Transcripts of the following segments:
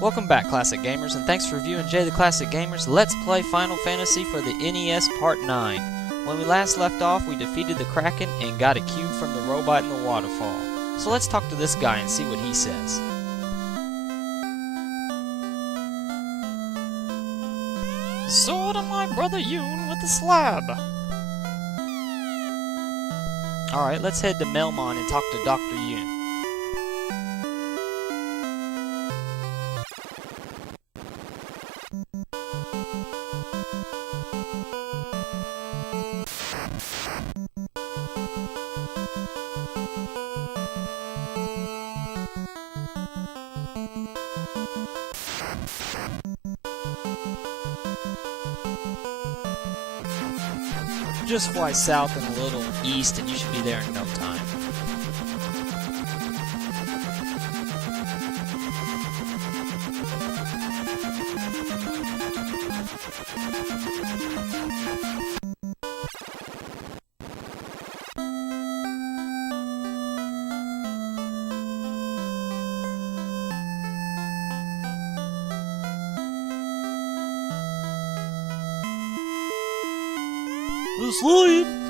Welcome back, Classic Gamers, and thanks for viewing Jay the Classic Gamers Let's Play Final Fantasy for the NES Part 9. When we last left off, we defeated the Kraken and got a cube from the robot in the waterfall. So let's talk to this guy and see what he says. Sword of my brother Yoon with the SLAB! Alright, let's head to Melmon and talk to Dr. Yoon. Just fly south and a little east and you should be there in no time.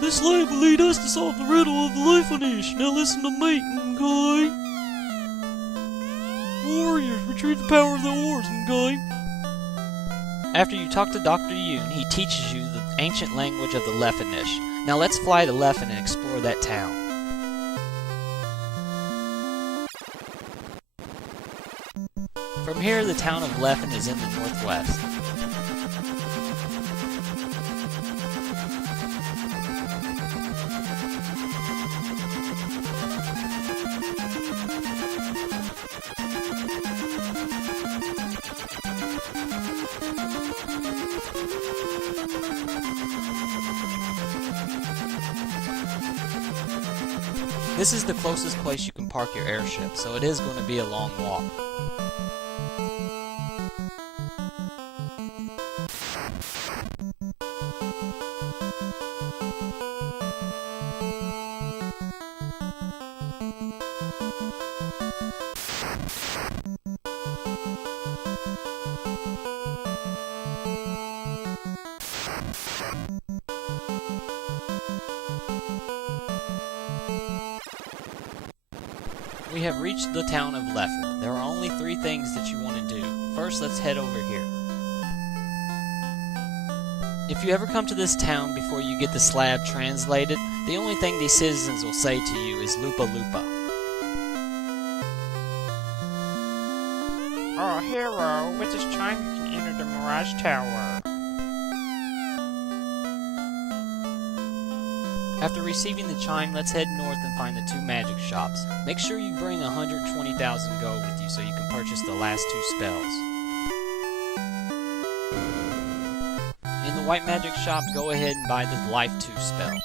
This slave will lead us to solve the riddle of the Life-Finish. Now listen to me, okay? Warriors, retrieve the power of the oars, okay? After you talk to Dr. Yoon, he teaches you the ancient language of the Life-Finish. Now let's fly to Leffen and explore that town. From here, the town of Leffen is in the northwest. This is the closest place you can park your airship, so it is going to be a long walk. We have reached the town of Leffen. There are only 3 things that you want to do. First, let's head over here. If you ever come to this town before you get the SLAB translated, the only thing these citizens will say to you is Lupa Lupa. Oh, hero, with this chime you can enter the Mirage Tower. After receiving the chime, let's head north and find the 2 magic shops. Make sure you bring 120,000 gold with you so you can purchase the last 2 spells. In the white magic shop, go ahead and buy the Life 2 spell.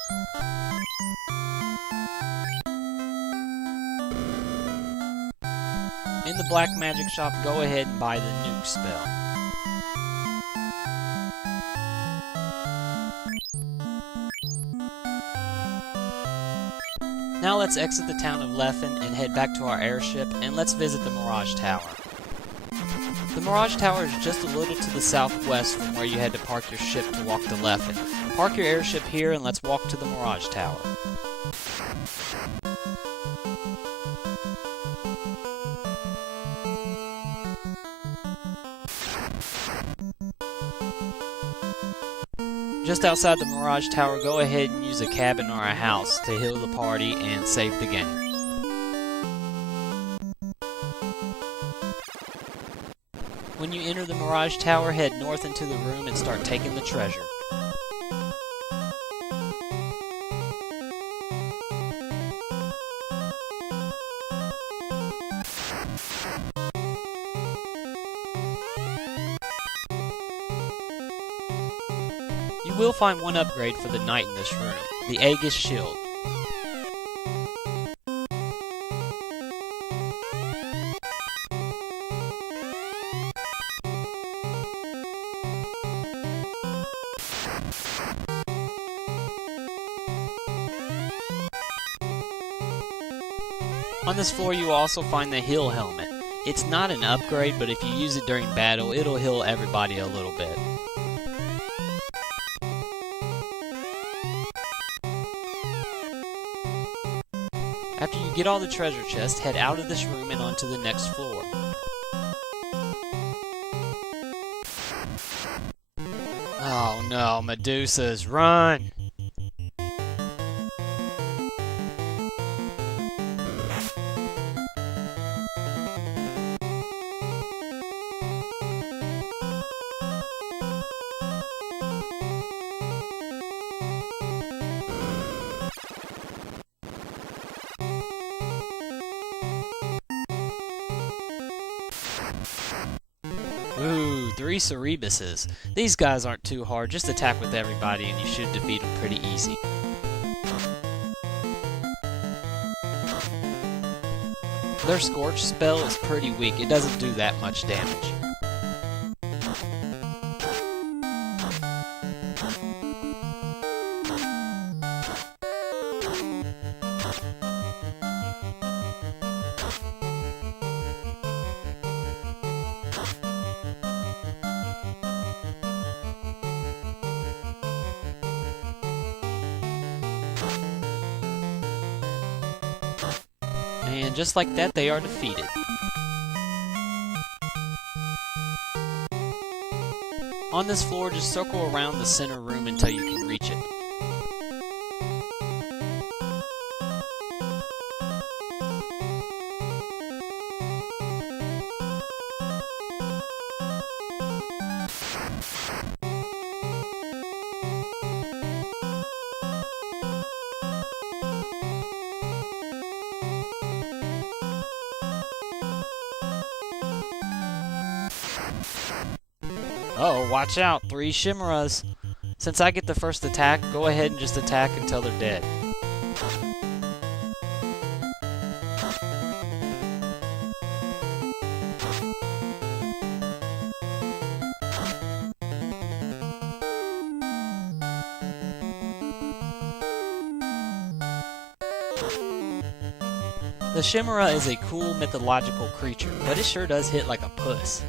In the black magic shop, go ahead and buy the Nuke spell. Now let's exit the town of Leffen and head back to our airship, and let's visit the Mirage Tower. The Mirage Tower is just a little to the southwest from where you had to park your ship to walk to Leffen. Park your airship here and let's walk to the Mirage Tower. Just outside the Mirage Tower, go ahead and use a cabin or a house to heal the party and save the game. When you enter the Mirage Tower, head north into the room and start taking the treasure. You will find one upgrade for the knight in this room. the Aegis Shield. On this floor you will also find the heal helmet. It's not an upgrade, but if you use it during battle, it'll heal everybody a little bit. After you get all the treasure chests, head out of this room and onto the next floor. Oh no, Medusas, run! Ooh, 3 Cerebuses. These guys aren't too hard, just attack with everybody and you should defeat them pretty easy. Their Scorch spell is pretty weak, it doesn't do that much damage. And just like that, they are defeated. On this floor, just circle around the center room until you can reach it. Uh-oh, watch out, 3 Chimeras. Since I get the first attack, go ahead and just attack until they're dead. The Chimera is a cool mythological creature, but it sure does hit like a puss.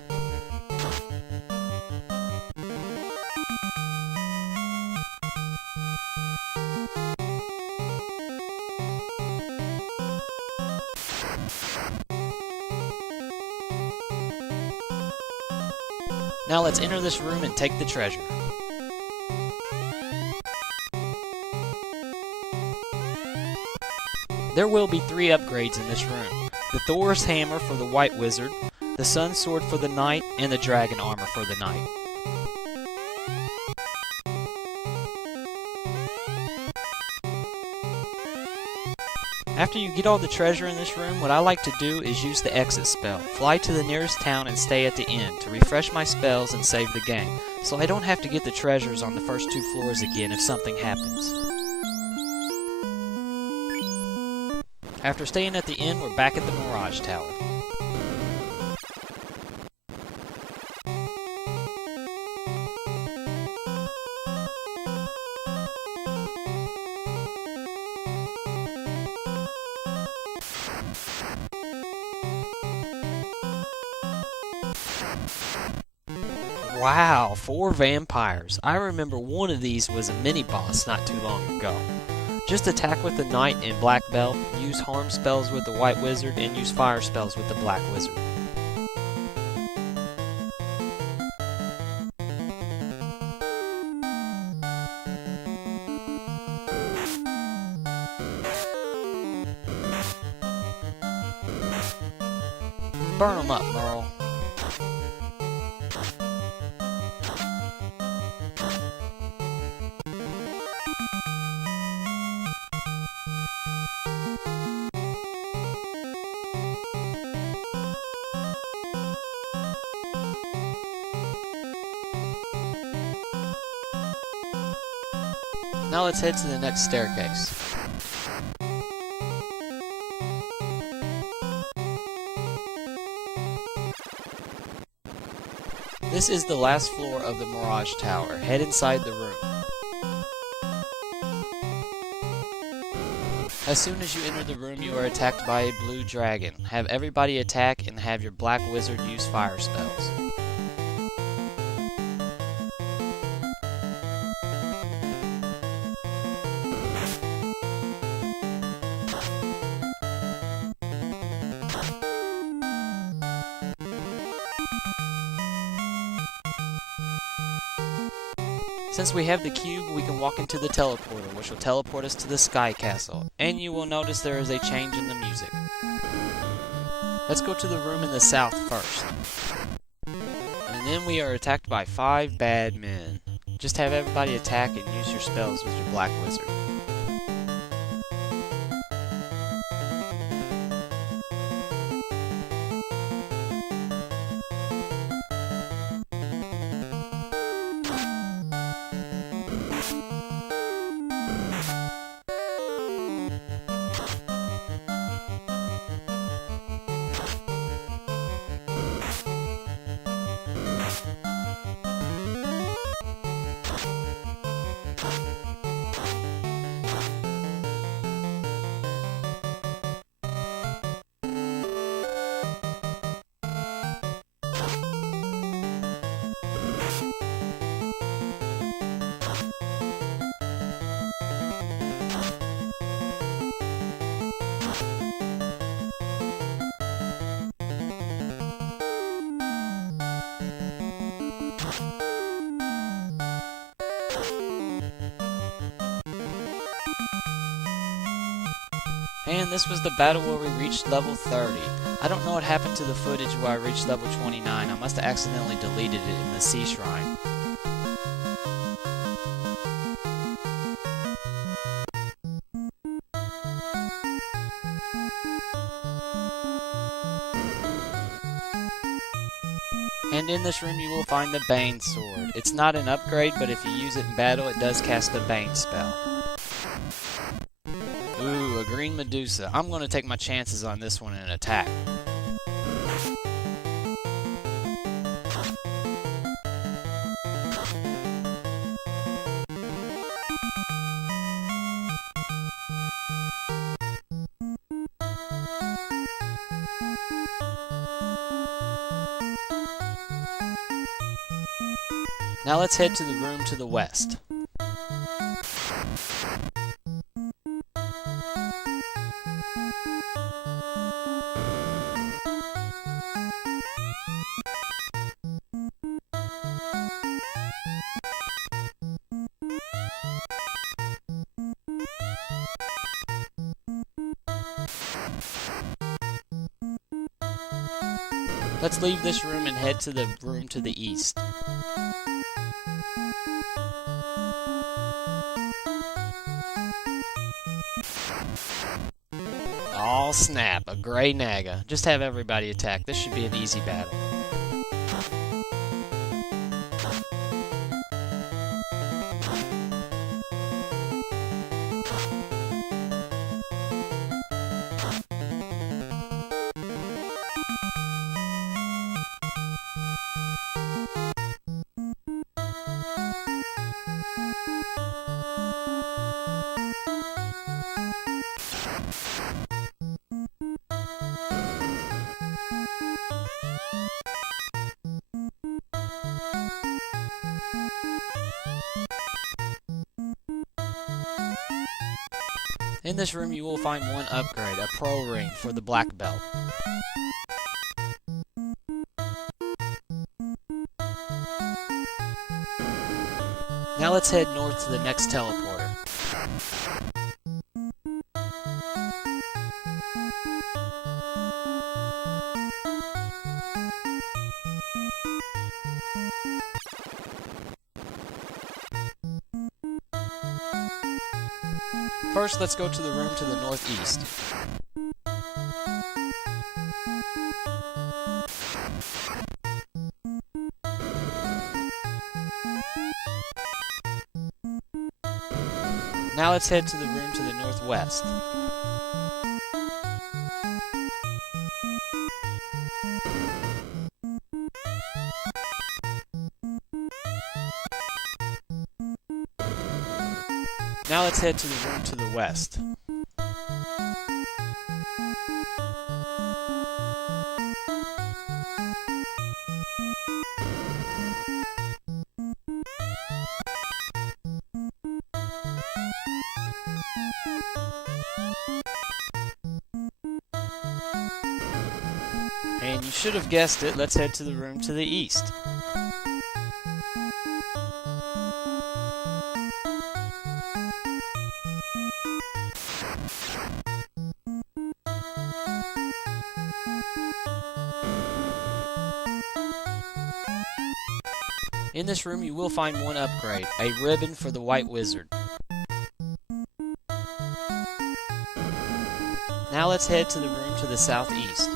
Now let's enter this room and take the treasure. There will be 3 upgrades in this room. The Thor's Hammer for the White Wizard, the Sun Sword for the Knight, and the Dragon Armor for the Knight. After you get all the treasure in this room, what I like to do is use the exit spell. Fly to the nearest town and stay at the inn to refresh my spells and save the game, so I don't have to get the treasures on the first 2 floors again if something happens. After staying at the inn, we're back at the Mirage Tower. Wow, 4 vampires. I remember one of these was a mini-boss not too long ago. Just attack with the Knight and Black Belt, use harm spells with the White Wizard, and use fire spells with the Black Wizard. Burn them up, Merle. Now let's head to the next staircase. This is the last floor of the Mirage Tower. Head inside the room. As soon as you enter the room, you are attacked by a blue dragon. Have everybody attack and have your black wizard use fire spells. Since we have the cube, we can walk into the teleporter, which will teleport us to the Sky Castle, and you will notice there is a change in the music. Let's go to the room in the south first. And then we are attacked by 5 bad men. Just have everybody attack and use your spells with your black wizard. And this was the battle where we reached level 30. I don't know what happened to the footage where I reached level 29. I must have accidentally deleted it in the Sea Shrine. And in this room you will find the Bane Sword. It's not an upgrade, but if you use it in battle, it does cast the Bane spell. Ooh, a green Medusa. I'm going to take my chances on this one and attack. Now let's head to the room to the west. Let's leave this room and head to the room to the east. Oh snap, a Grey Naga. Just have everybody attack. This should be an easy battle. In this room you will find one upgrade, a Pro Ring for the Black Belt. Now let's head north to the next teleporter. First, let's go to the room to the northeast. Now let's head to the room to the northwest. Now let's head to the room to the west. And you should have guessed it, let's head to the room to the east. In this room you will find one upgrade, a ribbon for the White Wizard. Now let's head to the room to the southeast.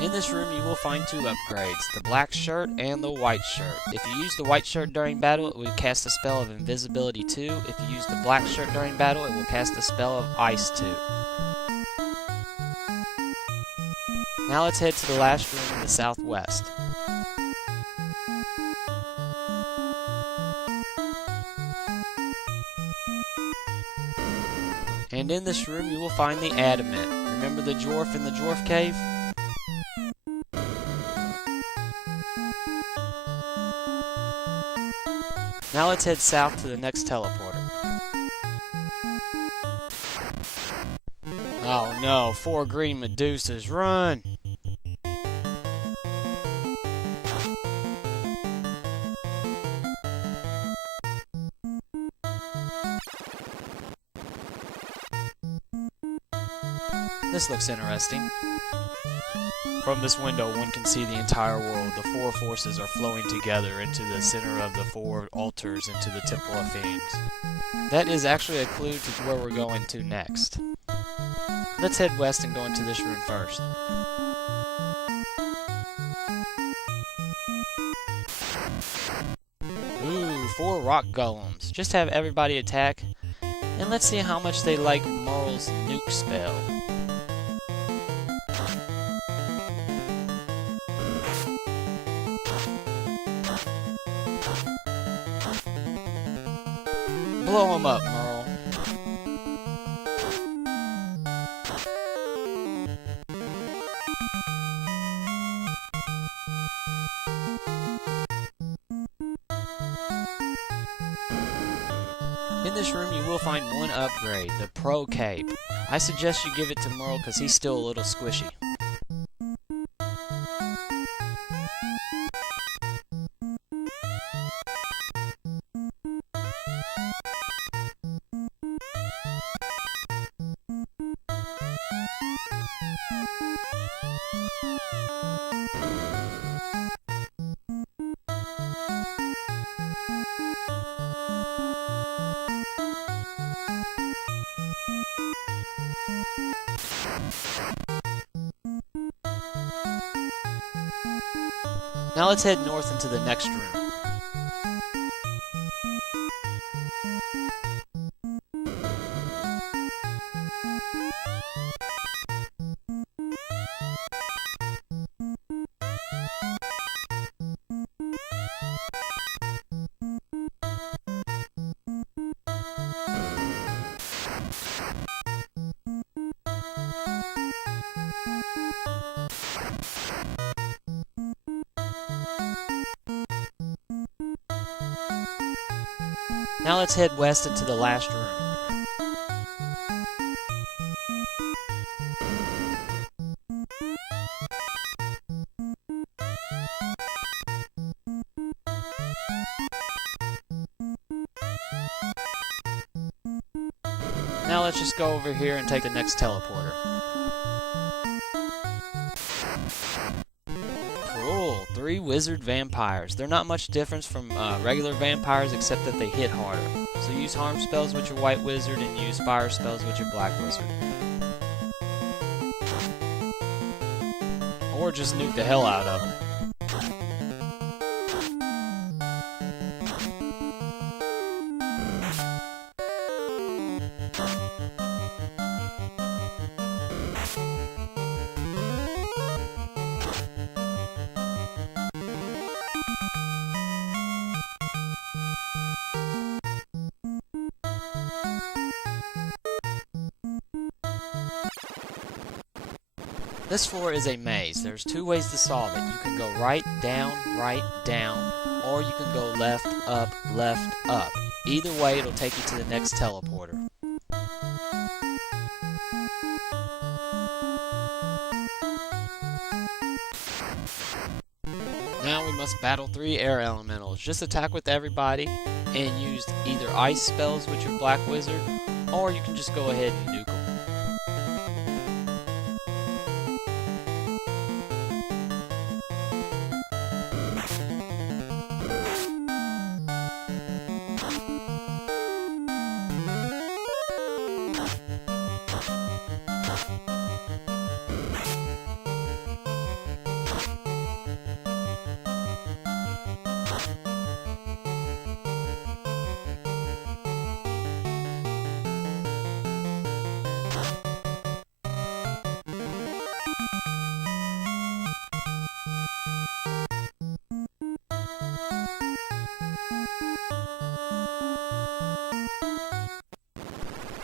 In this room you will find two upgrades, the black shirt and the white shirt. If you use the white shirt during battle, it will cast the spell of invisibility 2. If you use the black shirt during battle, it will cast the spell of ice 2. Now let's head to the last room in the southwest. And in this room you will find the adamant. Remember the dwarf in the dwarf cave? Now let's head south to the next teleporter. Oh no, 4 green Medusas, run! This looks interesting. From this window, one can see the entire world. The 4 forces are flowing together into the center of the 4 altars into the Temple of Fiends. That is actually a clue to where we're going to next. Let's head west and go into this room first. Ooh, 4 rock golems. Just have everybody attack, and let's see how much they like Merle's nuke spell. Blow him up, Merle. In this room you will find one upgrade, the Pro Cape. I suggest you give it to Merle because he's still a little squishy. Now let's head north into the next room. Now let's head west into the last room. Now let's just go over here and take the next teleporter. Cool, 3 wizard vampires. They're not much difference from regular vampires except that they hit harder. So use harm spells with your white wizard and use fire spells with your black wizard. Or just nuke the hell out of them. This floor is a maze. There's two ways to solve it. You can go right, down, or you can go left, up, left, up. Either way, it'll take you to the next teleporter. Now we must battle 3 air elementals. Just attack with everybody and use either ice spells with your black wizard, or you can just go ahead and nuke them.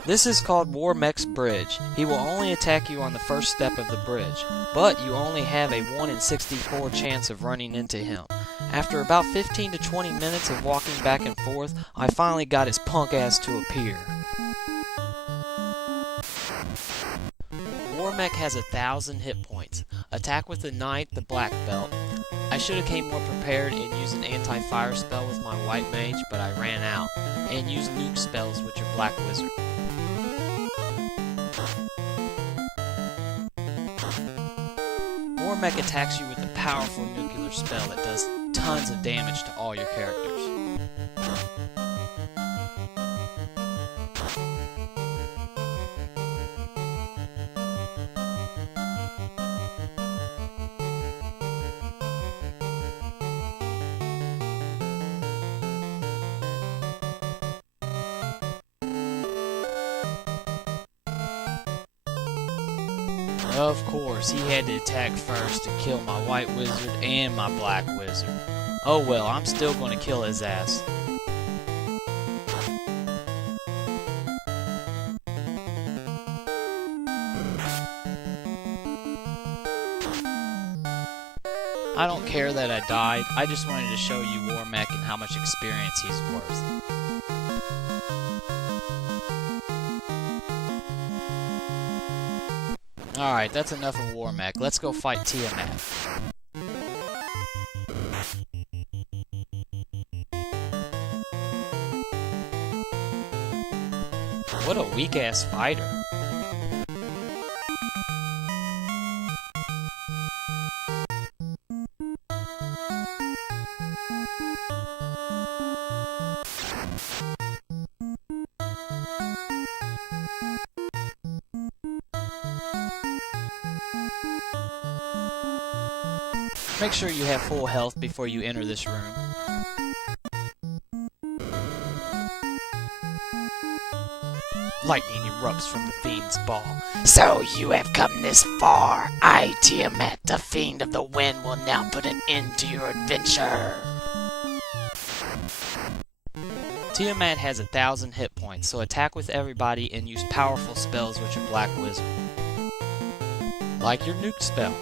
This is called War Mech's Bridge. He will only attack you on the first step of the bridge, but you only have a 1 in 64 chance of running into him. After about 15 to 20 minutes of walking back and forth, I finally got his punk ass to appear. War Mech has 1,000 hit points. Attack with the knight, the black belt. I should have came more prepared and used an anti-fire spell with my white mage, but I ran out, and used nuke spells with your black wizard. War Mech attacks you with a powerful nuclear spell that does tons of damage to all your characters. Of course, he had to attack first to kill my white wizard and my black wizard. Oh well, I'm still going to kill his ass. I don't care that I died, I just wanted to show you War Mech and how much experience he's worth. Alright, that's enough of War Mech. Let's go fight Tiamat. What a weak-ass fighter. Make sure you have full health before you enter this room. Lightning erupts from the fiend's ball. So you have come this far. I, Tiamat, the fiend of the wind, will now put an end to your adventure. Tiamat has 1,000 hit points, so attack with everybody and use powerful spells with your black wizard. Like your nuke spell.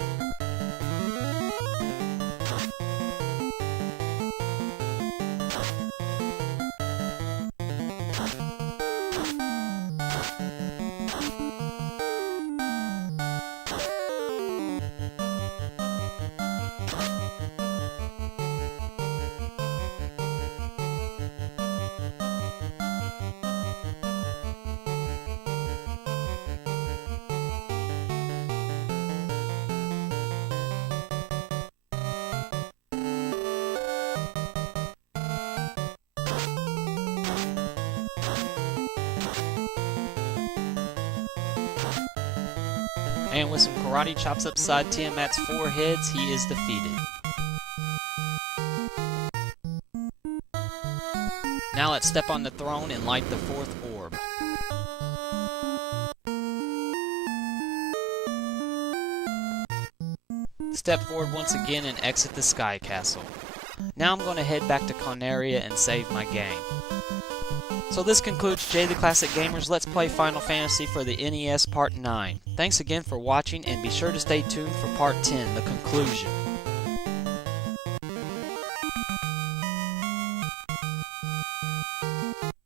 And with some karate chops upside Tiamat's 4 heads, he is defeated. Now let's step on the throne and light the 4th orb. Step forward once again and exit the Sky Castle. Now I'm going to head back to Conaria and save my game. So this concludes Jay the Classic Gamer's Let's Play Final Fantasy for the NES Part 9. Thanks again for watching, and be sure to stay tuned for Part 10, the conclusion.